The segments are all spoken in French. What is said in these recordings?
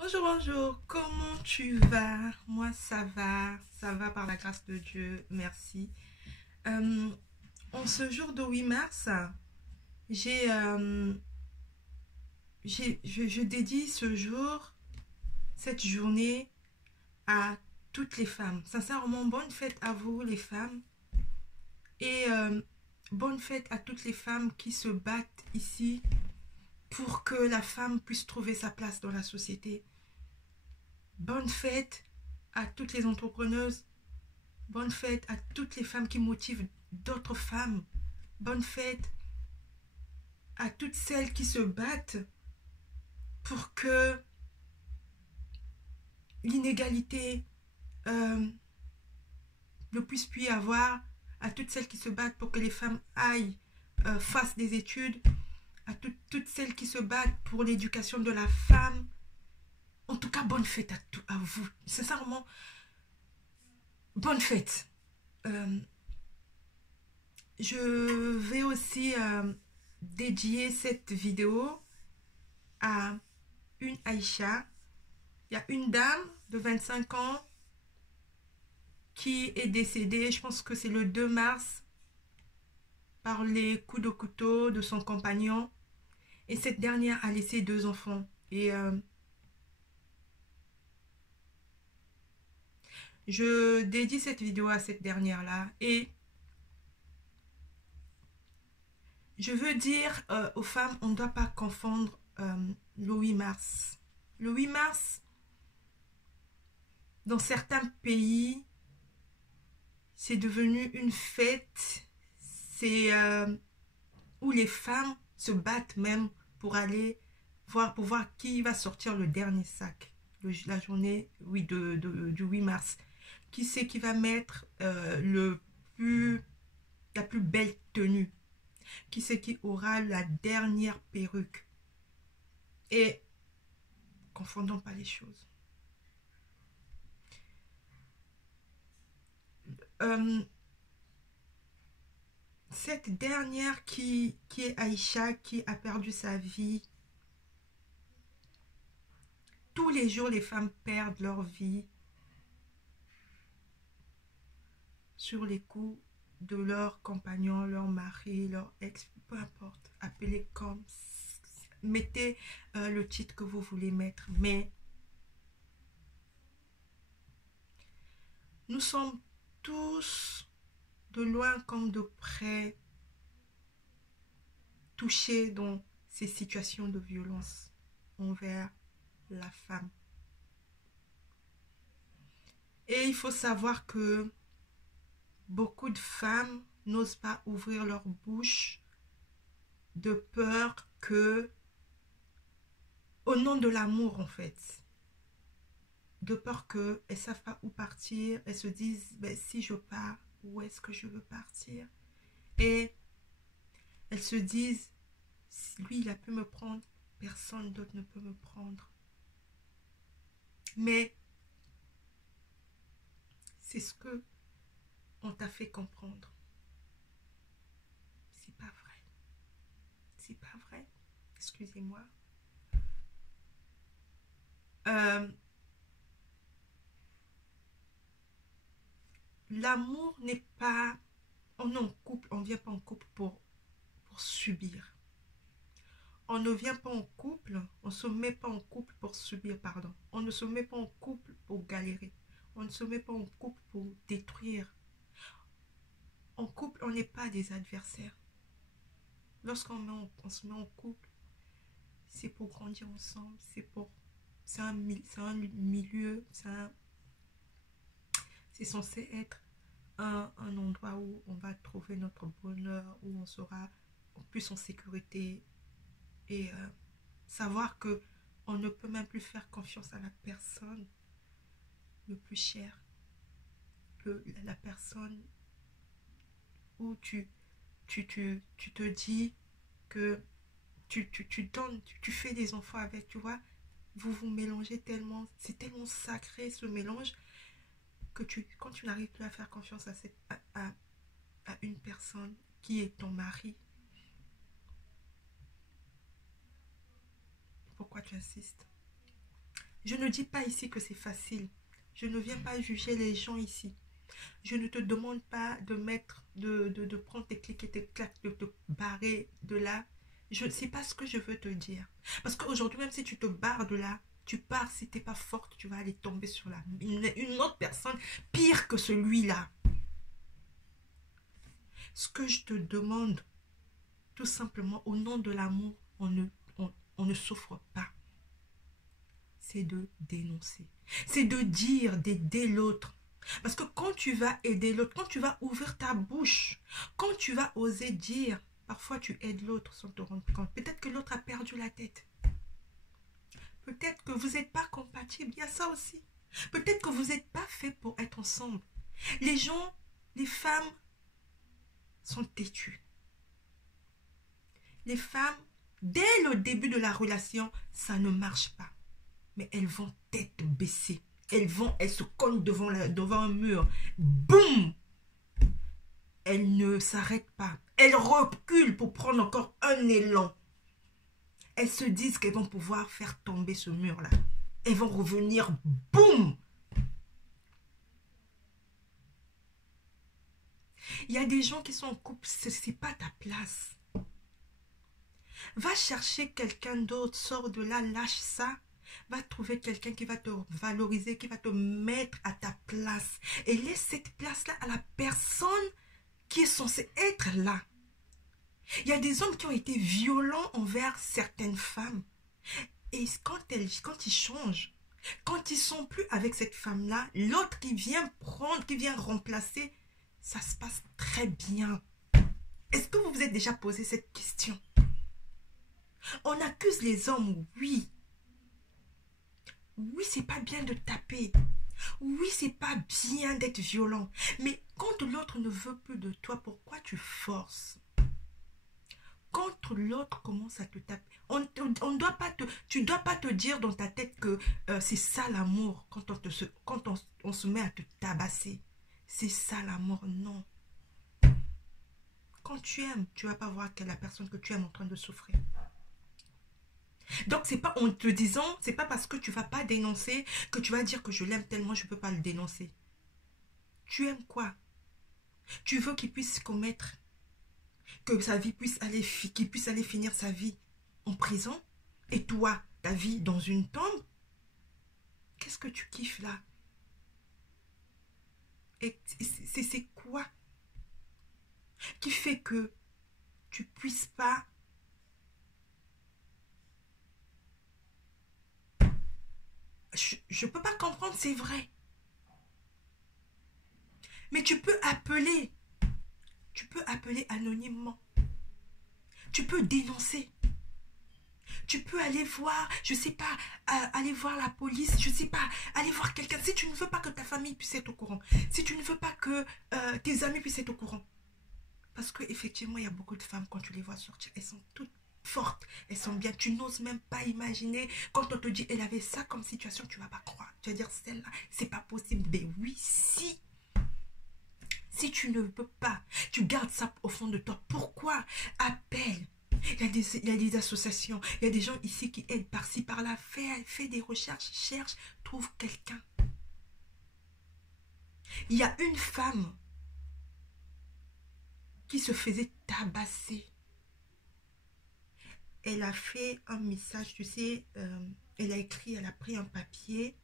Bonjour, bonjour, comment tu vas? Moi, ça va par la grâce de Dieu, merci. Euh, en ce jour de 8 mars, j'ai, je dédie ce jour, cette journée à toutes les femmes. Sincèrement, bonne fête à vous les femmes et bonne fête à toutes les femmes qui se battent ici pour que la femme puisse trouver sa place dans la société. Bonne fête à toutes les entrepreneuses. Bonne fête à toutes les femmes qui motivent d'autres femmes. Bonne fête à toutes celles qui se battent pour que l'inégalité ne puisse plus y avoir. À toutes celles qui se battent pour que les femmes aillent, fassent des études. À toutes celles qui se battent pour l'éducation de la femme. En tout cas, bonne fête à vous. Sincèrement, bonne fête. Euh, je vais aussi dédier cette vidéo à une Aïcha. Il y a une dame de 25 ans qui est décédée, je pense que c'est le 2 mars, par les coups de couteau de son compagnon. Et cette dernière a laissé deux enfants. Et je dédie cette vidéo à cette dernière-là. Et je veux dire aux femmes, on ne doit pas confondre le 8 mars. Le 8 mars, dans certains pays, c'est devenu une fête. C'est où les femmes se battent même pour aller pour voir qui va sortir le dernier sac. La journée oui, du 8 mars. Qui c'est qui va mettre la plus belle tenue? Qui c'est qui aura la dernière perruque? Et confondons pas les choses. Euh, cette dernière qui est Aïcha, qui a perdu sa vie, tous les jours les femmes perdent leur vie sur les coups de leur compagnon, leur mari, leur ex, peu importe, appelez comme, mettez le titre que vous voulez mettre, mais nous sommes tous, de loin comme de près, touchés dans ces situations de violence envers la femme. Et il faut savoir que beaucoup de femmes n'osent pas ouvrir leur bouche de peur que, au nom de l'amour en fait, de peur qu'elles ne savent pas où partir, elles se disent ben, si je pars, où est-ce que je veux partir? Et elles se disent lui il a pu me prendre, personne d'autre ne peut me prendre. Mais c'est ce que on t'a fait comprendre. C'est pas vrai. C'est pas vrai. Excusez-moi. L'amour n'est pas... On est en couple, on ne vient pas en couple pour subir. On ne vient pas en couple, on ne se met pas en couple pour subir, pardon. On ne se met pas en couple pour galérer. On ne se met pas en couple pour détruire. En couple, on n'est pas des adversaires. Lorsqu'on se met en couple, c'est pour grandir ensemble, c'est un milieu, c'est censé être un endroit où on va trouver notre bonheur, où on sera plus en sécurité et savoir que on ne peut même plus faire confiance à la personne le plus cher, la personne où tu te dis que tu fais des enfants avec, tu vois, vous vous mélangez tellement, c'est tellement sacré ce mélange que quand tu n'arrives plus à faire confiance à une personne qui est ton mari, pourquoi tu insistes? Je ne dis pas ici que c'est facile. Je ne viens pas juger les gens ici. Je ne te demande pas de mettre, de prendre tes clics et tes claques, de te barrer de là. Je ne sais pas ce que je veux te dire. Parce qu'aujourd'hui, même si tu te barres de là, tu pars, si tu n'es pas forte, tu vas aller tomber sur une autre personne pire que celui-là. Ce que je te demande, tout simplement, au nom de l'amour, on ne souffre pas. C'est de dénoncer. C'est de dire, d'aider l'autre. Parce que quand tu vas aider l'autre, quand tu vas ouvrir ta bouche, quand tu vas oser dire, parfois tu aides l'autre sans te rendre compte. Peut-être que l'autre a perdu la tête. Peut-être que vous n'êtes pas compatibles. Il y a ça aussi. Peut-être que vous n'êtes pas fait pour être ensemble. Les gens, les femmes sont têtues. Les femmes, dès le début de la relation, ça ne marche pas. Mais elles vont tête baissée. Elles se cognent devant un mur. Boum! Elles ne s'arrêtent pas. Elles reculent pour prendre encore un élan. Elles se disent qu'elles vont pouvoir faire tomber ce mur-là. Elles vont revenir. Boum! Il y a des gens qui sont en couple. Ce n'est pas ta place. Va chercher quelqu'un d'autre. Sors de là. Lâche ça. Va trouver quelqu'un qui va te valoriser, qui va te mettre à ta place. Et laisse cette place-là à la personne qui est censée être là. Il y a des hommes qui ont été violents envers certaines femmes. Et quand ils changent, quand ils ne sont plus avec cette femme-là, l'autre qui vient prendre, qui vient remplacer, ça se passe très bien. Est-ce que vous vous êtes déjà posé cette question? On accuse les hommes, oui. Oui, c'est pas bien de taper. Oui, c'est pas bien d'être violent. Mais quand l'autre ne veut plus de toi, pourquoi tu forces? Quand l'autre commence à te taper, tu ne dois pas te dire dans ta tête que c'est ça l'amour quand on se met à te tabasser. C'est ça l'amour, non. Quand tu aimes, tu ne vas pas voir que la personne que tu aimes en train de souffrir. Donc, c'est pas en te disant, c'est pas parce que tu vas pas dénoncer que tu vas dire que je l'aime tellement, je ne peux pas le dénoncer. Tu aimes quoi? Tu veux qu'il puisse commettre, que sa vie puisse aller, qu'il puisse aller finir sa vie en prison? Et toi, ta vie dans une tombe? Qu'est-ce que tu kiffes là? Et c'est quoi qui fait que tu puisses pas... Je ne peux pas comprendre, c'est vrai. Mais tu peux appeler anonymement. Tu peux dénoncer. Tu peux aller voir, je sais pas, aller voir la police, je sais pas, aller voir quelqu'un. Si tu ne veux pas que ta famille puisse être au courant, si tu ne veux pas que tes amis puissent être au courant. Parce qu'effectivement, il y a beaucoup de femmes, quand tu les vois sortir, elles sont toutes fortes, elles sont bien. Tu n'oses même pas imaginer, quand on te dit, elle avait ça comme situation, tu ne vas pas croire. Tu vas dire, celle-là, c'est pas possible. Mais oui, si. Si tu ne peux pas, tu gardes ça au fond de toi. Pourquoi? Appelle. Il y a des associations, il y a des gens ici qui aident par-ci, par-là. Fais des recherches, cherche, trouve quelqu'un. Il y a une femme qui se faisait tabasser. Elle a fait un message, tu sais, elle a pris un papier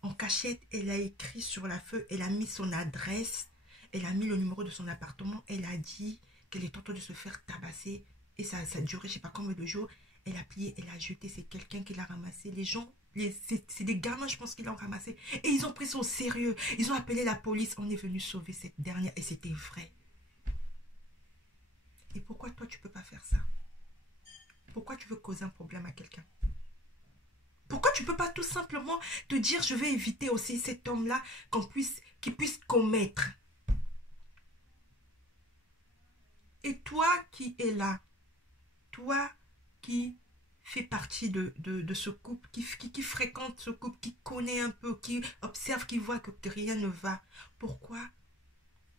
en cachette, elle a écrit sur la feuille, elle a mis son adresse, elle a mis le numéro de son appartement, elle a dit qu'elle est en train de se faire tabasser et ça a duré je sais pas combien de jours. Elle a plié, elle a jeté, c'est quelqu'un qui l'a ramassé. Les gens, c'est des gamins je pense qui l'ont ramassé et ils ont pris ça au sérieux. Ils ont appelé la police, on est venu sauver cette dernière et c'était vrai. Et pourquoi toi tu peux pas faire ça? Pourquoi tu veux causer un problème à quelqu'un? Pourquoi tu ne peux pas tout simplement te dire je vais éviter aussi cet homme-là qu'il puisse commettre? Et toi qui es là, toi qui fais partie de ce couple, qui fréquente ce couple, qui connaît un peu, qui observe, qui voit que rien ne va, pourquoi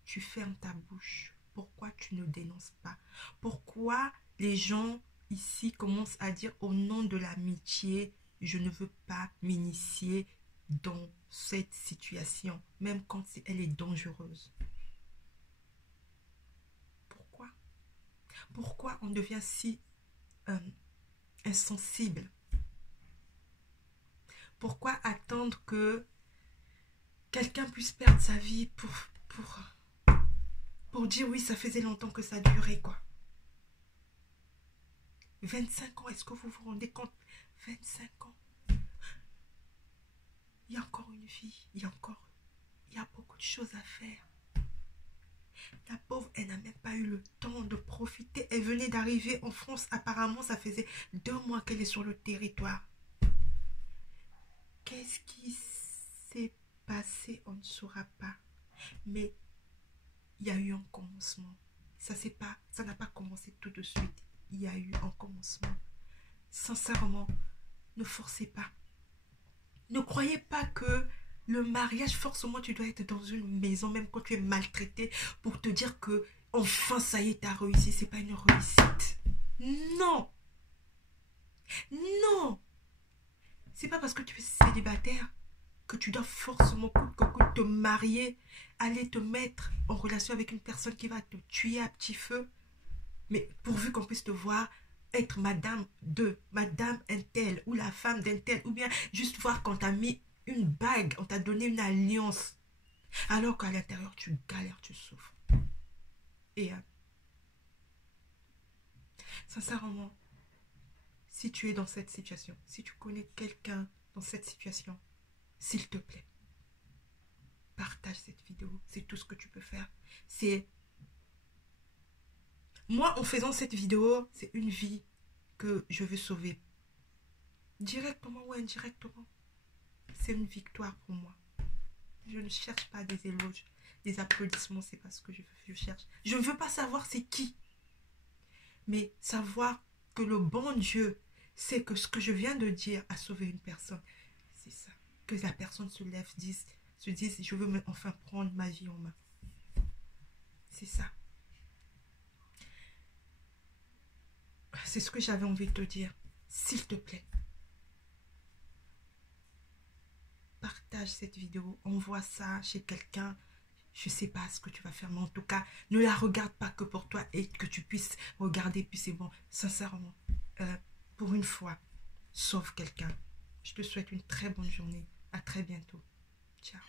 tu fermes ta bouche? Pourquoi tu ne dénonces pas? Pourquoi les gens ici commencent à dire au nom de l'amitié, je ne veux pas m'initier dans cette situation, même quand elle est dangereuse. Pourquoi? Pourquoi on devient si insensible? Pourquoi attendre que quelqu'un puisse perdre sa vie pour dire oui, ça faisait longtemps que ça durait, quoi. 25 ans, est-ce que vous vous rendez compte? 25 ans. Il y a encore une vie, il y a beaucoup de choses à faire. La pauvre, elle n'a même pas eu le temps de profiter. Elle venait d'arriver en France. Apparemment, ça faisait 2 mois qu'elle est sur le territoire. Qu'est-ce qui s'est passé? On ne saura pas. Mais il y a eu un commencement. Ça n'a pas commencé tout de suite. Il y a eu un commencement. Sincèrement, ne forcez pas. Ne croyez pas que le mariage, forcément, tu dois être dans une maison, même quand tu es maltraité, pour te dire que enfin, ça y est, tu as réussi. C'est pas une réussite. Non. Non. C'est pas parce que tu es célibataire que tu dois forcément te marier, aller te mettre en relation avec une personne qui va te tuer à petit feu. Mais pourvu qu'on puisse te voir être madame un tel, ou la femme d'un tel, ou bien juste voir qu'on t'a mis une bague, on t'a donné une alliance, alors qu'à l'intérieur tu galères, tu souffres. Et sincèrement, si tu es dans cette situation, si tu connais quelqu'un dans cette situation, s'il te plaît, partage cette vidéo. C'est tout ce que tu peux faire. C'est moi, en faisant cette vidéo, c'est une vie que je veux sauver. Directement ou indirectement. C'est une victoire pour moi. Je ne cherche pas des éloges, des applaudissements, c'est pas ce que je cherche. Je ne veux pas savoir c'est qui. Mais savoir que le bon Dieu sait que ce que je viens de dire a sauvé une personne. C'est ça. Que la personne se lève, se dise, je veux enfin prendre ma vie en main. C'est ça. C'est ce que j'avais envie de te dire. S'il te plaît, partage cette vidéo, envoie ça chez quelqu'un. Je ne sais pas ce que tu vas faire, mais en tout cas, ne la regarde pas que pour toi et que tu puisses regarder, puis c'est bon. Sincèrement, pour une fois, sauve quelqu'un. Je te souhaite une très bonne journée. À très bientôt. Ciao.